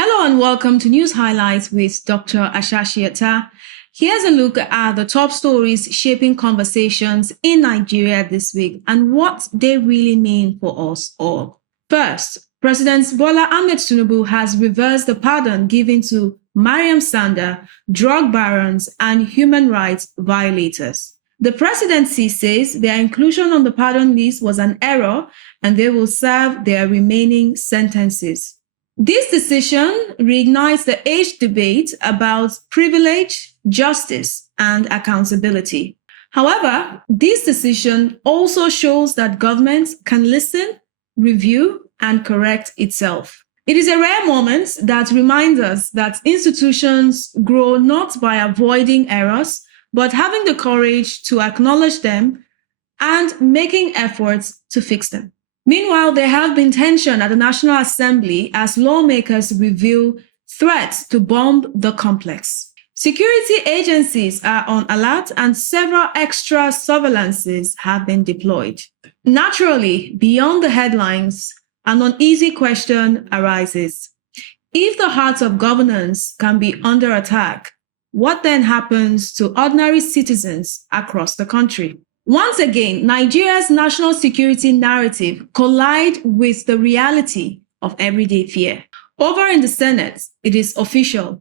Hello and welcome to News Highlights with Dr. Ashashi Attah. Here's a look at the top stories shaping conversations in Nigeria this week and what they really mean for us all. First, President Bola Ahmed Tinubu has reversed the pardon given to Mariam Sanda, drug barons, and human rights violators. The presidency says their inclusion on the pardon list was an error and they will serve their remaining sentences. This decision reignites the age debate about privilege, justice, and accountability. However, this decision also shows that government can listen, review, and correct itself. It is a rare moment that reminds us that institutions grow not by avoiding errors, but having the courage to acknowledge them and making efforts to fix them. Meanwhile, there have been tension at the National Assembly as lawmakers review threats to bomb the complex. Security agencies are on alert and several extra surveillances have been deployed. Naturally, beyond the headlines, an uneasy question arises. If the heart of governance can be under attack, what then happens to ordinary citizens across the country? Once again, Nigeria's national security narrative collides with the reality of everyday fear. Over in the Senate, it is official.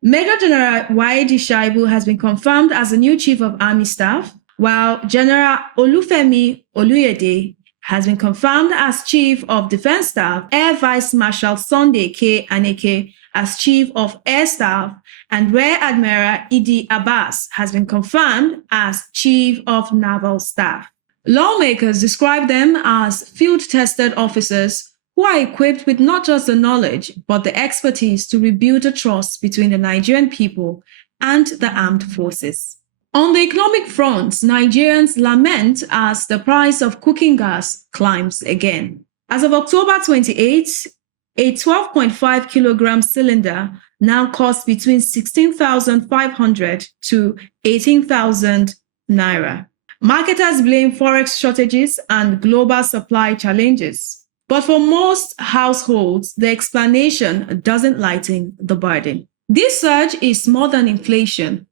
Major General Waidi Shaibu has been confirmed as the new Chief of Army Staff, while General Olufemi Oluyede has been confirmed as Chief of Defense Staff, Air Vice Marshal Sunday K. Aneke as Chief of Air Staff, and Rear Admiral Idi Abbas has been confirmed as Chief of Naval Staff. Lawmakers describe them as field-tested officers who are equipped with not just the knowledge, but the expertise to rebuild the trust between the Nigerian people and the armed forces. On the economic front, Nigerians lament as the price of cooking gas climbs again. As of October 28, a 12.5 kilogram cylinder now costs between 16,500 to 18,000 naira. Marketers blame forex shortages and global supply challenges. But for most households, the explanation doesn't lighten the burden. This surge is more than inflation.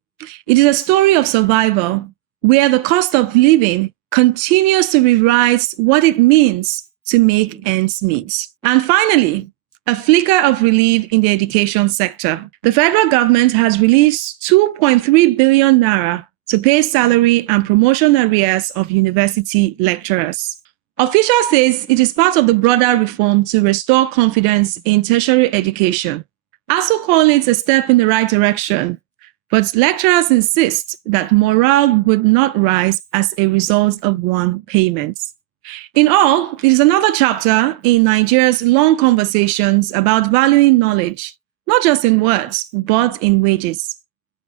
It is a story of survival where the cost of living continues to rewrite what it means to make ends meet. And finally, a flicker of relief in the education sector. The federal government has released 2.3 billion naira to pay salary and promotion arrears of university lecturers. Official says it is part of the broader reform to restore confidence in tertiary education. ASUU call it a step in the right direction, but lecturers insist that morale would not rise as a result of one payment. In all, it is another chapter in Nigeria's long conversations about valuing knowledge, not just in words, but in wages.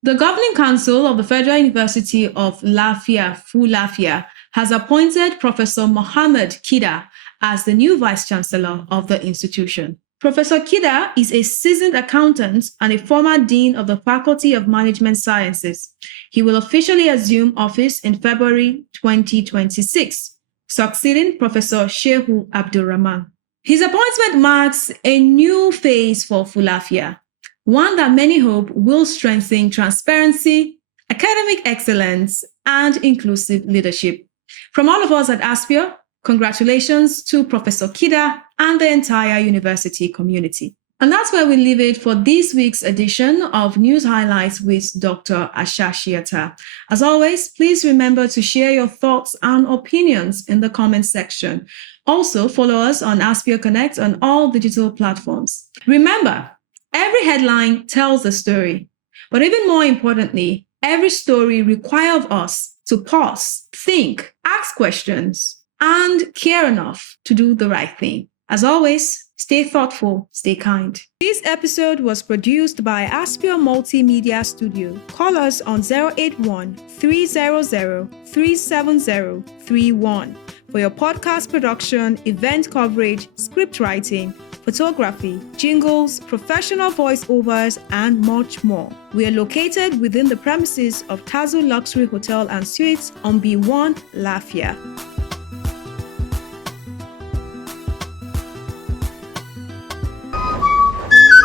The Governing Council of the Federal University of Lafia, Lafia, has appointed Professor Mohammed Kida as the new Vice Chancellor of the institution. Professor Kida is a seasoned accountant and a former Dean of the Faculty of Management Sciences. He will officially assume office in February 2026. Succeeding Professor Shehu Abdurrahman. His appointment marks a new phase for Fulafia, one that many hope will strengthen transparency, academic excellence, and inclusive leadership. From all of us at ASPIO, congratulations to Professor Kida and the entire university community. And that's where we leave it for this week's edition of News Highlights with Dr. Ashashi Attah. As always, please remember to share your thoughts and opinions in the comment section. Also, follow us on ASPIO Connect on all digital platforms. Remember, every headline tells a story, but even more importantly, every story requires us to pause, think, ask questions, and care enough to do the right thing. As always, stay thoughtful, stay kind. This episode was produced by ASPIO Multimedia Studio. Call us on 081-300-37031 for your podcast production, event coverage, script writing, photography, jingles, professional voiceovers, and much more. We are located within the premises of Tazu Luxury Hotel and Suites on B1 Lafia.